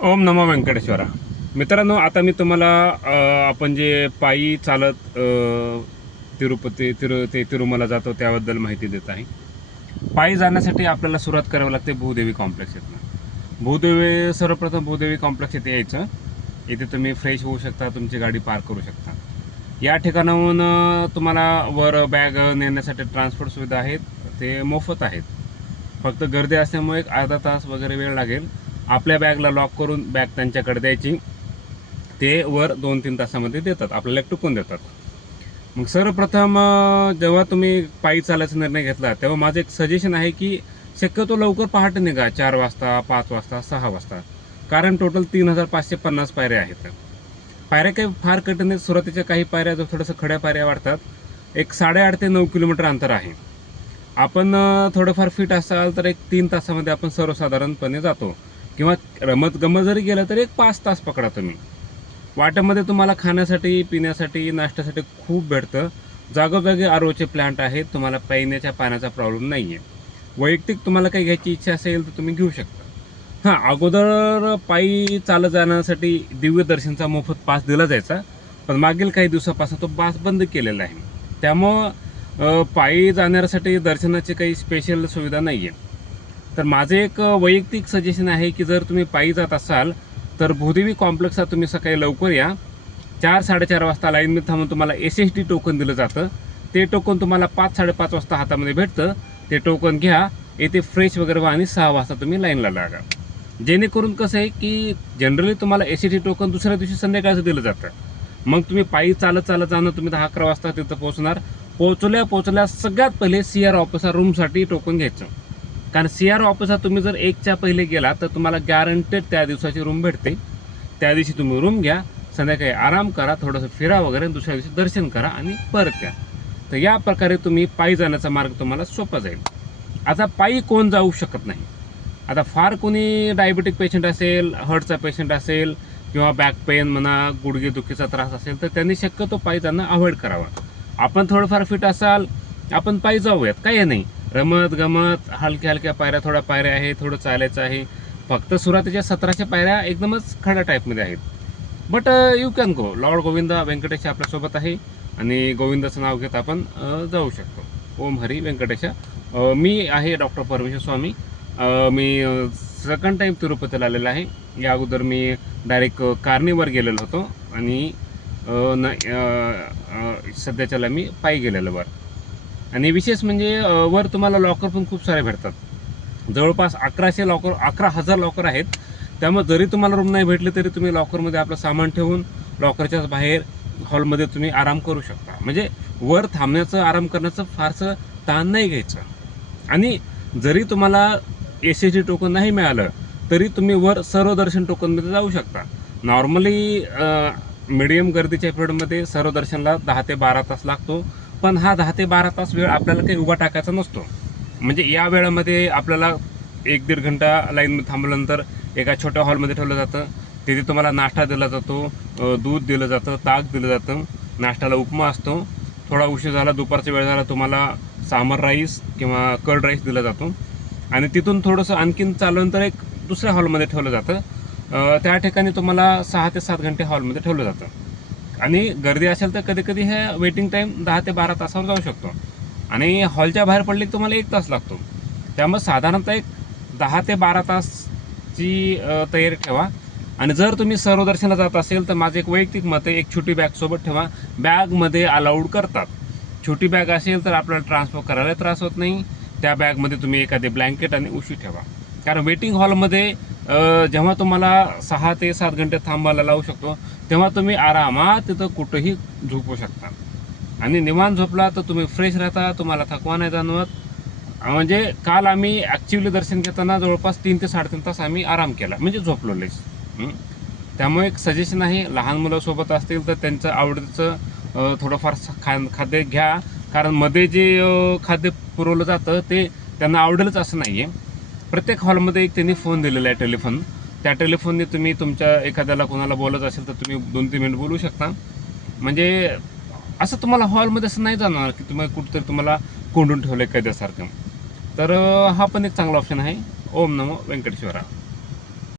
ओम नमो व्यंकटेश्वरा. मित्रांनो, आता मी तुम्हाला आपण जे पायी चालत तिरुपती ते तिरुमला जातो त्याबद्दल माहिती देत आहे. पायी जाण्यासाठी आपल्याला सुरुवात करावी लागते भूदेवी कॉम्प्लेक्स इथनं. सर्वप्रथम भूदेवी कॉम्प्लेक्स इथे यायचं. इथे तुम्ही फ्रेश होऊ शकता, तुमची गाडी पार्क करू शकता. या ठिकाणाहून तुम्हाला वर बॅग नेण्यासाठी ट्रान्सपोर्ट सुविधा आहेत, ते मोफत आहेत. फक्त गर्दी असल्यामुळे एक अर्धा तास वगैरे वेळ लागेल. आपल्या बॅगला लॉक करून बॅग त्यांच्याकडे द्यायची, ते वर 2-3 तासामध्ये देतात, आपल्याला टुकून देतात. मग सर्वप्रथम जेव्हा तुम्ही पायी चालायचा निर्णय घेतला तेव्हा माझं एक सजेशन आहे की शक्यतो लवकर पहाटे निघा, 4 वाजता, 5 वाजता, 6 वाजता. कारण टोटल 3550 पायऱ्या आहेत. पायऱ्या काही फार कठीण नाहीत. सुरुवातीच्या काही पायऱ्या जो थोडंसं खड्या पायऱ्या वाटतात. एक 8.5 ते 9 किलोमीटर अंतर आहे. आपण थोडंफार फिट असाल तर एक 3 तासामध्ये आपण सर्वसाधारणपणे जातो, किंवा रमत गमत जरी गेलं तर एक 5 तास पकडा तुम्ही. वाटेमध्ये तुम्हाला खाण्यासाठी, पिण्यासाठी, नाश्त्यासाठी खूप भेटतं. जागोजागी आरोचे प्लांट आहेत, तुम्हाला पिण्याच्या पाण्याचा प्रॉब्लेम नाही आहे. वैयक्तिक तुम्हाला काही घ्यायची इच्छा असेल तर तुम्ही घेऊ शकता. हां, अगोदर पायी चालत जाण्यासाठी दिव्य दर्शनचा मोफत पास दिला जायचा, पण मागील काही दिवसापासून तो पास बंद केलेला आहे. त्यामुळं पायी जाण्यासाठी दर्शनाची काही स्पेशल सुविधा नाही आहे. तर माझं एक वैयक्तिक सजेशन आहे की जर तुम्ही पायी जात असाल तर भूदेवी कॉम्प्लेक्सला तुम्ही सकाळी लवकर या. 4-4:30 वाजता लाईनमध्ये थांबून तुम्हाला SST टोकन दिलं जातं. ते टोकन तुम्हाला 5-5:30 वाजता हातामध्ये भेटतं. ते टोकन घ्या, येथे फ्रेश वगैरे व्हा आणि 6 वाजता तुम्ही लाईनला लागा. जेणेकरून कसं आहे की जनरली तुम्हाला SST टोकन दुसऱ्या दिवशी संध्याकाळचं दिलं जातं. मग तुम्ही पायी चालत जाणं, तुम्ही 10-11 वाजता तिथं पोहोचणार. पोहोचल्या सगळ्यात पहिले CR ऑफिसर रूमसाठी टोकन घ्यायचं. कारण CR ऑफिसला तुम्ही जर 1च्या पहिले गेला तर तुम्हाला गॅरंटेड त्या दिवसाची रूम भेटते. त्या दिवशी तुम्ही रूम घ्या, संध्याकाळी आराम करा, थोडंसं फिरा वगैरे, दुसऱ्या दिवशी दर्शन करा आणि परत या. तर या प्रकारे तुम्ही पायी जाण्याचा मार्ग तुम्हाला सोपा जाईल. आता पायी कोण जाऊ शकत नाही. आता फार कोणी डायबिटिक पेशंट असेल, हार्टचा पेशंट असेल, किंवा बॅक पेन म्हणा, गुडघेदुखीचा त्रास असेल तर त्यांनी शक्यतो पायी जाणं अवॉइड करावा. आपण थोडंफार फिट असाल, आपण पायी जाऊयात, काही नाही. रमत गमत, हलक्या पायऱ्या, थोड्या पायऱ्या आहे, थोडं चालायचं आहे. फक्त सुरुवातीच्या 1700 पायऱ्या एकदमच खड्या टाईपमध्ये आहेत. But you can go. Lord Govind Venkatesh आपल्यासोबत आहे आणि गोविंदाचं नाव घेत आपण जाऊ शकतो. ओम हरी व्यंकटेश. मी आहे डॉक्टर परमेश्वर स्वामी. मी सेकंड टाईम तिरुपतीला आलेलो आहे. या अगोदर मी डायरेक्ट कारनीवर गेलेलो होतो आणि सध्याच्याला मी पायी गेलेलो वर. आणि विशेष म्हणजे वर तुम्हाला लॉकर पण खूप सारे भेटतात. जवळपास 11,000 लॉकर आहेत. त्यामुळे जरी तुम्हाला रूम नाही भेटले तरी तुम्ही लॉकरमध्ये आपलं सामान ठेवून लॉकरच्याच बाहेर हॉलमध्ये तुम्ही आराम करू शकता. म्हणजे वर थांबण्याचं, आराम करण्याचं फारसं ताण नाही घ्यायचं. आणि जरी तुम्हाला SST टोकन नाही मिळालं तरी तुम्ही वर सर्वदर्शन टोकनमध्ये जाऊ शकता. नॉर्मली मीडियम गर्दीच्या पिरियडमध्ये सर्वदर्शनला 10 ते 12 तास लागतो. पण हा 10 ते 12 तास वेळ आपल्याला काही उभा टाकायचा नसतो. म्हणजे या वेळामध्ये आपल्याला 1-1.5 घंटा लाईनमध्ये थांबल्यानंतर एका छोट्या हॉलमध्ये ठेवलं जातं. तिथे तुम्हाला नाश्ता दिला जातो, दूध दिलं जातं, ताक दिलं जातं, नाश्त्याला उपमा असतो. थोडा उशीर झाला, दुपारचा वेळ झाला, तुम्हाला सांबर राईस किंवा कर्ड राईस दिला जातो. आणि तिथून थोडंसं आणखीन चालल्यानंतर एक दुसऱ्या हॉलमध्ये ठेवलं जातं. त्या ठिकाणी तुम्हाला 6 ते 7 घंटे हॉलमध्ये ठेवलं जातं. आणि गर्दी असेल तर कधी कधी हे वेटिंग टाईम 10 ते 12 तासावर जाऊ शकतो. आणि हॉलच्या बाहेर पडले की तुम्हाला 1 तास लागतो. त्यामुळे साधारणतः एक 10 ते 12 तासची तयारी ठेवा. आणि जर तुम्ही सर्वदर्शनाला जात असेल तर माझं एक वैयक्तिक मत आहे, एक छोटी बॅग सोबत ठेवा. बॅगमध्ये अलाउड करतात. छोटी बॅग असेल तर आपल्याला ट्रान्सफर करायला त्रास होत नाही. त्या बॅगमध्ये तुम्ही एखादे ब्लँकेट आणि उशी ठेवा. कारण वेटिंग हॉलमध्ये जेव्हा तुम्हाला 6 ते 7 घंटे थांबायला लावू शकतो तेव्हा तुम्ही आरामात तिथं कुठंही झोपू शकता. आणि निवांत झोपला तर तुम्ही फ्रेश राहता, तुम्हाला थकवा नाही जाणवत. म्हणजे काल आम्ही ॲक्च्युअली दर्शन घेताना जवळपास 3 ते 3.5 तास आम्ही आराम केला, म्हणजे झोपलो लईच. त्यामुळे एक सजेशन आहे, लहान मुलं सोबत असतील तर त्यांचं आवडीचं थोडंफार खाद्य घ्या. कारण मध्ये जे खाद्य पुरवलं जातं ते त्यांना आवडेलच असं नाही आहे. प्रत्येक हॉलमध्ये एक त्यांनी फोन दिलेला आहे, टेलिफोन. त्या टेलिफोनने तुम्ही तुमच्या एखाद्याला कोणाला बोलायचं असेल तर तुम्ही 2-3 मिनिट बोलू शकता. म्हणजे असं तुम्हाला हॉलमध्ये असं नाही जाणार की तुम्ही कुठंतरी तुम्हाला कोंडून ठेवलं आहे कैद्यासारखं. तर हा पण एक चांगला ऑप्शन आहे. ओम नमो व्यंकटेश्वरा.